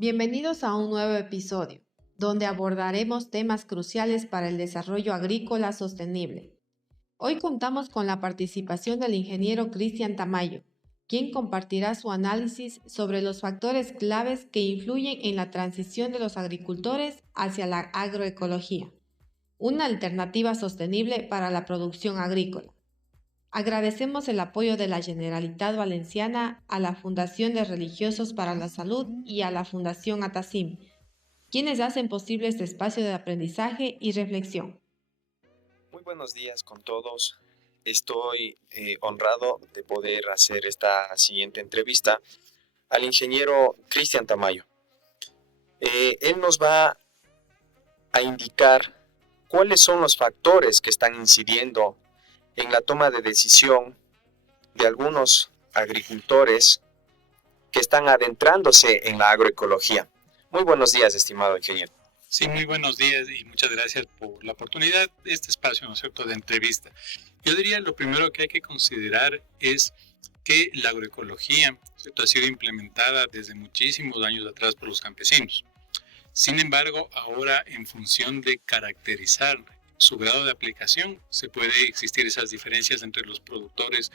Bienvenidos a un nuevo episodio, donde abordaremos temas cruciales para el desarrollo agrícola sostenible. Hoy contamos con la participación del ingeniero Cristian Tamayo, quien compartirá su análisis sobre los factores claves que influyen en la transición de los agricultores hacia la agroecología, una alternativa sostenible para la producción agrícola. Agradecemos el apoyo de la Generalitat Valenciana a la Fundación de Religiosos para la Salud y a la Fundación Atasim, quienes hacen posible este espacio de aprendizaje y reflexión. Muy buenos días con todos. Estoy honrado de poder hacer esta siguiente entrevista al ingeniero Cristian Tamayo. Él nos va a indicar cuáles son los factores que están incidiendo en la toma de decisión de algunos agricultores que están adentrándose en la agroecología. Muy buenos días, estimado ingeniero. Sí, muy buenos días y muchas gracias por la oportunidad de este espacio, ¿no es cierto?, de entrevista. Yo diría lo primero que hay que considerar es que la agroecología, ¿cierto?, ha sido implementada desde muchísimos años atrás por los campesinos. Sin embargo, ahora en función de caracterizar su grado de aplicación, se puede existir esas diferencias entre los productores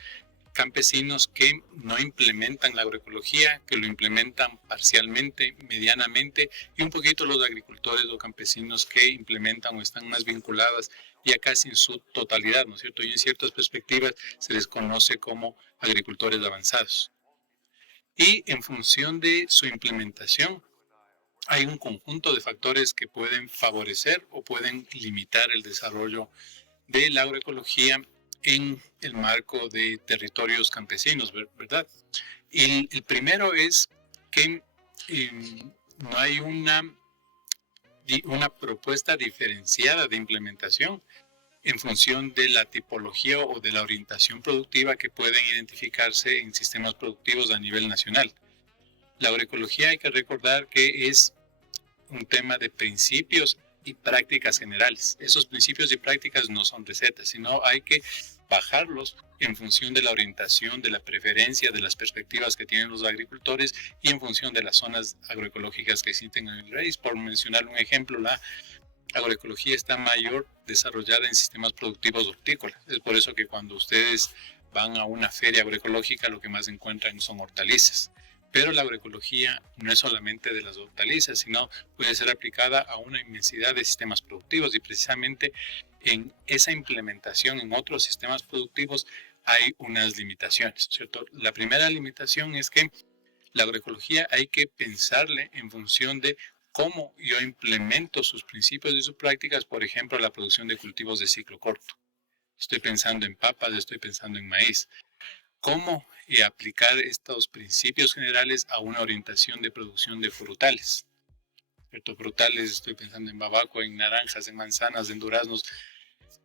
campesinos que no implementan la agroecología, que lo implementan parcialmente, medianamente, y un poquito los agricultores o campesinos que implementan o están más vinculadas ya casi en su totalidad, ¿no es cierto? Y en ciertas perspectivas se les conoce como agricultores avanzados. Y en función de su implementación, hay un conjunto de factores que pueden favorecer o pueden limitar el desarrollo de la agroecología en el marco de territorios campesinos, ¿verdad? El primero es que no hay una propuesta diferenciada de implementación en función de la tipología o de la orientación productiva que pueden identificarse en sistemas productivos a nivel nacional. La agroecología, hay que recordar que es un tema de principios y prácticas generales. Esos principios y prácticas no son recetas, sino hay que bajarlos en función de la orientación, de la preferencia, de las perspectivas que tienen los agricultores y en función de las zonas agroecológicas que existen en el país. Por mencionar un ejemplo, la agroecología está mayor desarrollada en sistemas productivos hortícolas. Es por eso que cuando ustedes van a una feria agroecológica, lo que más encuentran son hortalizas. Pero la agroecología no es solamente de las hortalizas, sino puede ser aplicada a una inmensidad de sistemas productivos y precisamente en esa implementación en otros sistemas productivos hay unas limitaciones, ¿cierto? La primera limitación es que la agroecología hay que pensarle en función de cómo yo implemento sus principios y sus prácticas, por ejemplo, la producción de cultivos de ciclo corto. Estoy pensando en papas, estoy pensando en maíz. ¿Cómo aplicar estos principios generales a una orientación de producción de frutales? ¿Cierto? Frutales, estoy pensando en babaco, en naranjas, en manzanas, en duraznos,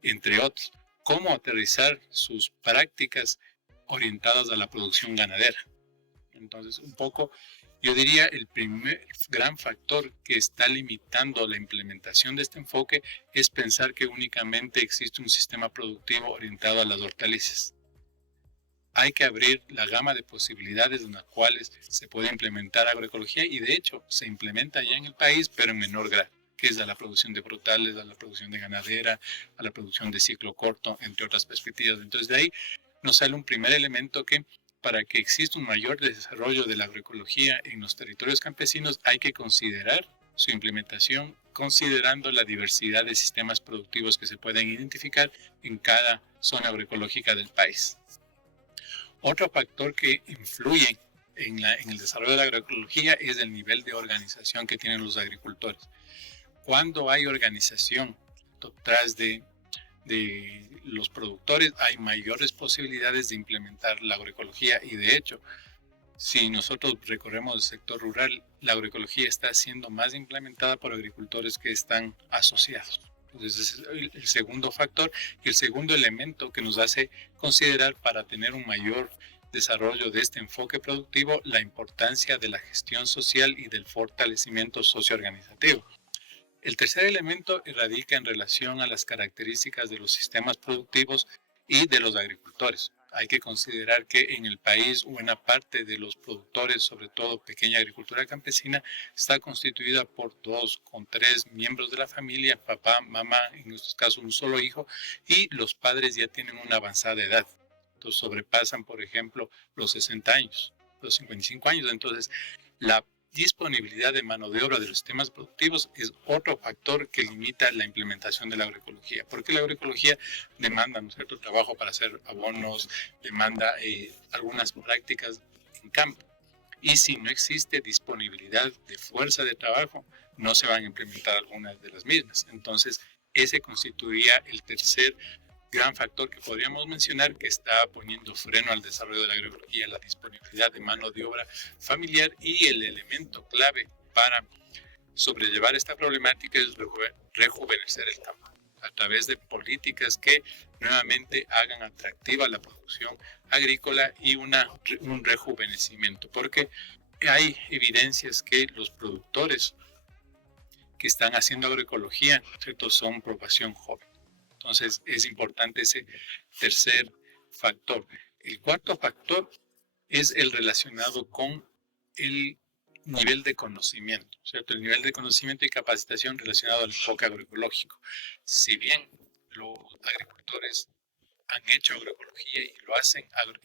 entre otros. ¿Cómo aterrizar sus prácticas orientadas a la producción ganadera? Entonces, un poco, yo diría, el primer gran factor que está limitando la implementación de este enfoque es pensar que únicamente existe un sistema productivo orientado a las hortalizas. Hay que abrir la gama de posibilidades en las cuales se puede implementar agroecología y de hecho se implementa ya en el país, pero en menor grado, que es a la producción de frutales, a la producción de ganadera, a la producción de ciclo corto, entre otras perspectivas. Entonces de ahí nos sale un primer elemento que para que exista un mayor desarrollo de la agroecología en los territorios campesinos hay que considerar su implementación considerando la diversidad de sistemas productivos que se pueden identificar en cada zona agroecológica del país. Otro factor que influye en el desarrollo de la agroecología es el nivel de organización que tienen los agricultores. Cuando hay organización detrás de los productores, hay mayores posibilidades de implementar la agroecología y de hecho, si nosotros recorremos el sector rural, la agroecología está siendo más implementada por agricultores que están asociados. Entonces, ese es el segundo factor y el segundo elemento que nos hace considerar para tener un mayor desarrollo de este enfoque productivo la importancia de la gestión social y del fortalecimiento socioorganizativo. El tercer elemento radica en relación a las características de los sistemas productivos y de los agricultores. Hay que considerar que en el país buena parte de los productores, sobre todo pequeña agricultura campesina, está constituida por 2 con 3 miembros de la familia, papá, mamá, en estos casos un solo hijo, y los padres ya tienen una avanzada edad. Entonces sobrepasan, por ejemplo, los 60 años, los 55 años. Entonces, la disponibilidad de mano de obra de los sistemas productivos es otro factor que limita la implementación de la agroecología, porque la agroecología demanda un cierto trabajo para hacer abonos, demanda algunas prácticas en campo, y si no existe disponibilidad de fuerza de trabajo, no se van a implementar algunas de las mismas. Entonces, ese constituía el tercer gran factor que podríamos mencionar que está poniendo freno al desarrollo de la agroecología, la disponibilidad de mano de obra familiar, y el elemento clave para sobrellevar esta problemática es rejuvenecer el campo a través de políticas que nuevamente hagan atractiva la producción agrícola y un rejuvenecimiento, porque hay evidencias que los productores que están haciendo agroecología, ¿cierto?, son población joven. Entonces es importante ese tercer factor. El cuarto factor es el relacionado con el nivel de conocimiento, ¿cierto? El nivel de conocimiento y capacitación relacionado al enfoque agroecológico. Si bien los agricultores han hecho agroecología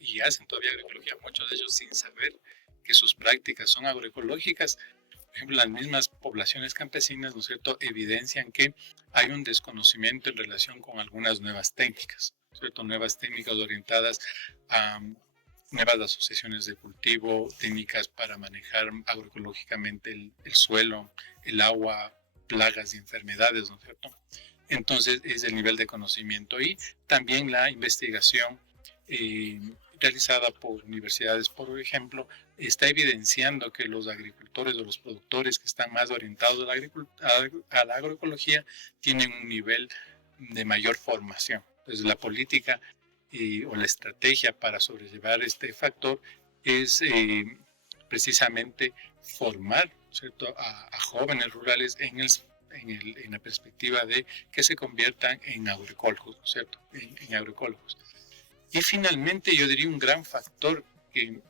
y hacen todavía agroecología, muchos de ellos sin saber que sus prácticas son agroecológicas, por ejemplo, las mismas poblaciones campesinas, ¿no es cierto?, evidencian que hay un desconocimiento en relación con algunas nuevas técnicas, ¿cierto? Nuevas técnicas orientadas a nuevas asociaciones de cultivo, técnicas para manejar agroecológicamente el suelo, el agua, plagas y enfermedades, ¿no es cierto? Entonces es el nivel de conocimiento, y también la investigación realizada por universidades, por ejemplo, está evidenciando que los agricultores o los productores que están más orientados a la agroecología tienen un nivel de mayor formación. Entonces la política o la estrategia para sobrellevar este factor es precisamente formar, ¿cierto?, a jóvenes rurales en la perspectiva de que se conviertan en agroecólogos, ¿cierto?, en agroecólogos. Y finalmente yo diría un gran factor que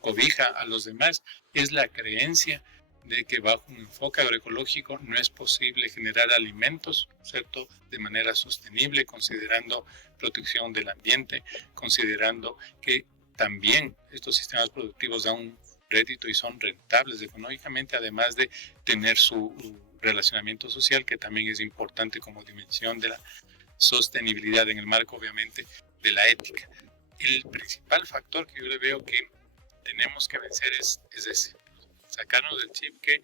cobija a los demás es la creencia de que bajo un enfoque agroecológico no es posible generar alimentos, ¿cierto?, de manera sostenible, considerando protección del ambiente, considerando que también estos sistemas productivos dan un rédito y son rentables económicamente, además de tener su relacionamiento social, que también es importante como dimensión de la sostenibilidad en el marco, obviamente, de la ética. El principal factor que yo le veo que tenemos que vencer es ese, sacarnos del chip que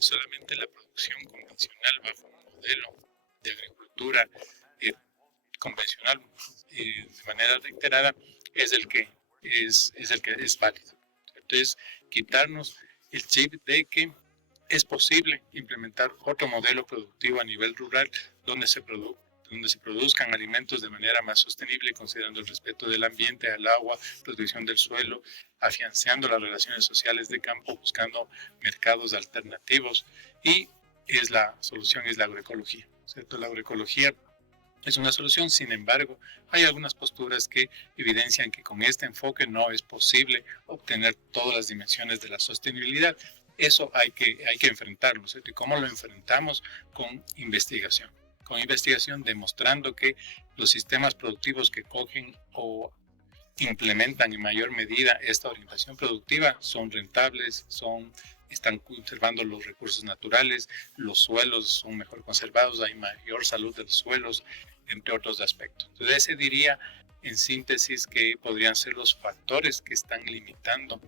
solamente la producción convencional bajo un modelo de agricultura convencional de manera reiterada es el que es válido. Entonces, quitarnos el chip de que es posible implementar otro modelo productivo a nivel rural donde se produzcan alimentos de manera más sostenible, considerando el respeto del ambiente, al agua, protección del suelo, afianzando las relaciones sociales de campo, buscando mercados alternativos, y la solución es la agroecología, ¿cierto? La agroecología es una solución. Sin embargo, hay algunas posturas que evidencian que con este enfoque no es posible obtener todas las dimensiones de la sostenibilidad. Eso hay que enfrentarlo, ¿cierto? ¿Y cómo lo enfrentamos? Con investigación demostrando que los sistemas productivos que cogen o implementan en mayor medida esta orientación productiva son rentables, están conservando los recursos naturales, los suelos son mejor conservados, hay mayor salud de los suelos, entre otros aspectos. Entonces, ese diría en síntesis que podrían ser los factores que están limitando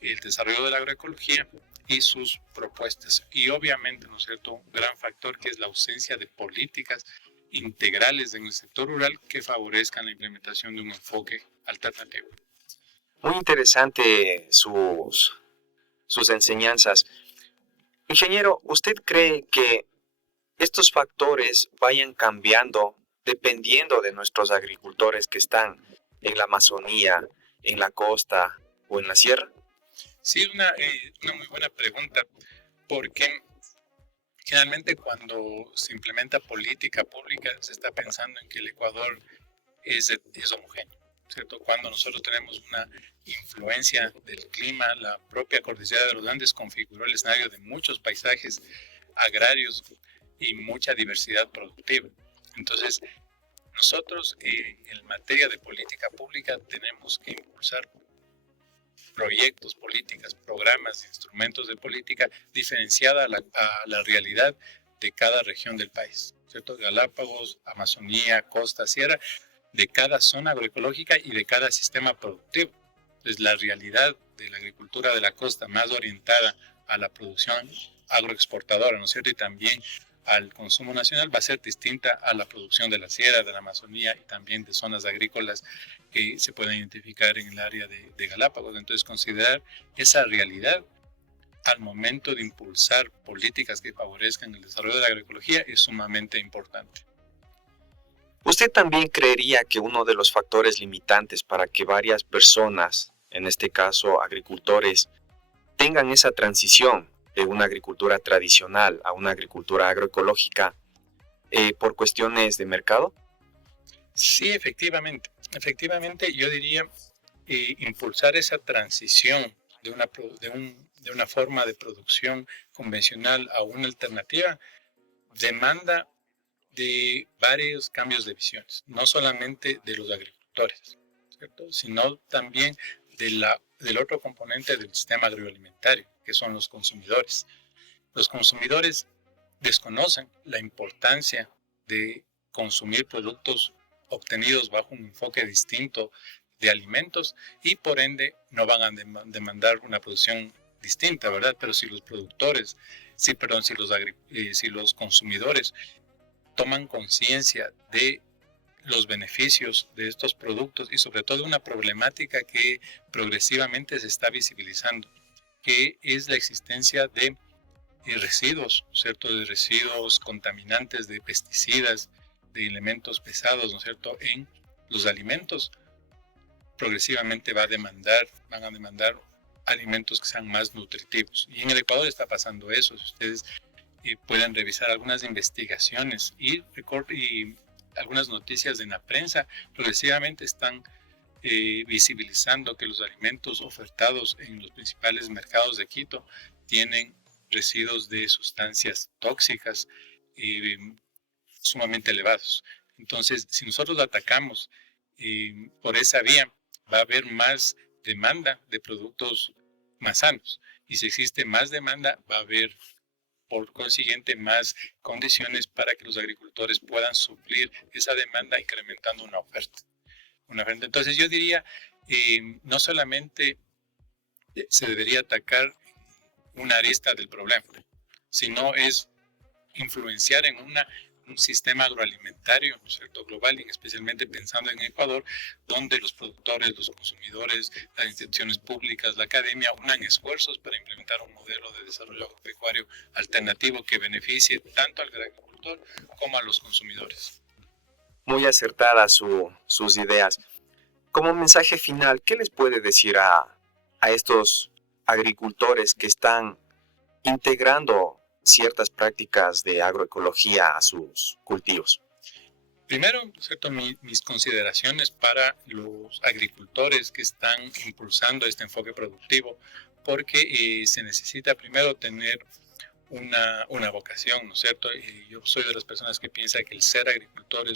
el desarrollo de la agroecología y sus propuestas. Y obviamente, ¿no es cierto?, un gran factor que es la ausencia de políticas integrales en el sector rural que favorezcan la implementación de un enfoque alternativo. Muy interesante sus enseñanzas. Ingeniero, ¿usted cree que estos factores vayan cambiando dependiendo de nuestros agricultores que están en la Amazonía, en la costa o en la sierra? Sí, una muy buena pregunta, porque generalmente cuando se implementa política pública se está pensando en que el Ecuador es homogéneo, ¿cierto? Cuando nosotros tenemos una influencia del clima, la propia cordillera de los Andes configuró el escenario de muchos paisajes agrarios y mucha diversidad productiva. Entonces, nosotros en materia de política pública tenemos que impulsar proyectos, políticas, programas, instrumentos de política diferenciada a la realidad de cada región del país, ¿cierto? Galápagos, Amazonía, costa, sierra, de cada zona agroecológica y de cada sistema productivo. Entonces, la realidad de la agricultura de la costa más orientada a la producción agroexportadora, ¿no es cierto? Y también al consumo nacional va a ser distinta a la producción de la sierra, de la Amazonía y también de zonas agrícolas que se pueden identificar en el área de Galápagos. Entonces, considerar esa realidad al momento de impulsar políticas que favorezcan el desarrollo de la agroecología es sumamente importante. ¿Usted también creería que uno de los factores limitantes para que varias personas, en este caso agricultores, tengan esa transición de una agricultura tradicional a una agricultura agroecológica por cuestiones de mercado? Sí, efectivamente. Efectivamente, yo diría impulsar esa transición de una forma de producción convencional a una alternativa demanda de varios cambios de visiones, no solamente de los agricultores, ¿cierto? Sino también del otro componente del sistema agroalimentario, que son los consumidores. Los consumidores desconocen la importancia de consumir productos obtenidos bajo un enfoque distinto de alimentos y por ende no van a demandar una producción distinta, ¿verdad? Pero si los productores, si los consumidores toman conciencia de los beneficios de estos productos y sobre todo una problemática que progresivamente se está visibilizando, que es la existencia de residuos, ¿cierto? De residuos contaminantes, de pesticidas, de elementos pesados, ¿no es cierto?, en los alimentos. Progresivamente van a demandar alimentos que sean más nutritivos. Y en el Ecuador está pasando eso. Si ustedes pueden revisar algunas investigaciones y algunas noticias en la prensa, progresivamente están visibilizando que los alimentos ofertados en los principales mercados de Quito tienen residuos de sustancias tóxicas sumamente elevados. Entonces, si nosotros atacamos por esa vía, va a haber más demanda de productos más sanos. Y si existe más demanda, va a haber, por consiguiente, más condiciones para que los agricultores puedan suplir esa demanda incrementando una oferta. Entonces, yo diría, no solamente se debería atacar una arista del problema, sino es influenciar en un sistema agroalimentario, ¿no es cierto?, global, y especialmente pensando en Ecuador, donde los productores, los consumidores, las instituciones públicas, la academia unan esfuerzos para implementar un modelo de desarrollo agropecuario alternativo que beneficie tanto al agricultor como a los consumidores. Muy acertadas sus ideas. Como mensaje final, ¿qué les puede decir a estos agricultores que están integrando ciertas prácticas de agroecología a sus cultivos? Primero, ¿cierto?, mis consideraciones para los agricultores que están impulsando este enfoque productivo, porque se necesita primero tener una vocación, ¿no es cierto? Yo soy de las personas que piensa que el ser agricultor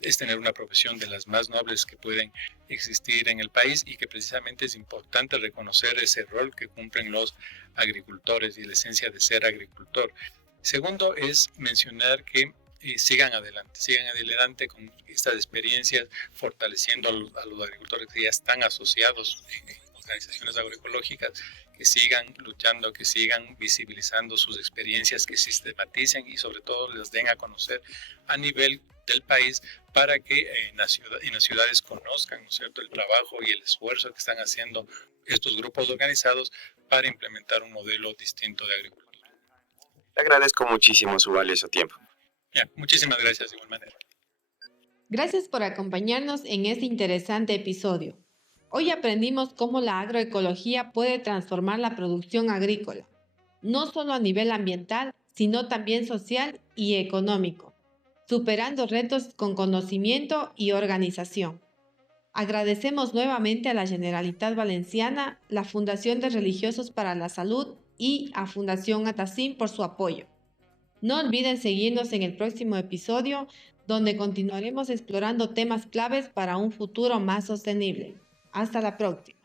es tener una profesión de las más nobles que pueden existir en el país y que precisamente es importante reconocer ese rol que cumplen los agricultores y la esencia de ser agricultor. Segundo es mencionar que sigan adelante con estas experiencias, fortaleciendo a los agricultores que ya están asociados en organizaciones agroecológicas, que sigan luchando, que sigan visibilizando sus experiencias, que sistematicen y sobre todo les den a conocer a nivel del país para que en las ciudades conozcan, ¿no es cierto?, el trabajo y el esfuerzo que están haciendo estos grupos organizados para implementar un modelo distinto de agricultura. Le agradezco muchísimo su valioso tiempo. Muchísimas gracias de igual manera. Gracias por acompañarnos en este interesante episodio. Hoy aprendimos cómo la agroecología puede transformar la producción agrícola, no solo a nivel ambiental, sino también social y económico. superando retos con conocimiento y organización. Agradecemos nuevamente a la Generalitat Valenciana, la Fundación de Religiosos para la Salud y a Fundación Atacín por su apoyo. No olviden seguirnos en el próximo episodio, donde continuaremos explorando temas claves para un futuro más sostenible. Hasta la próxima.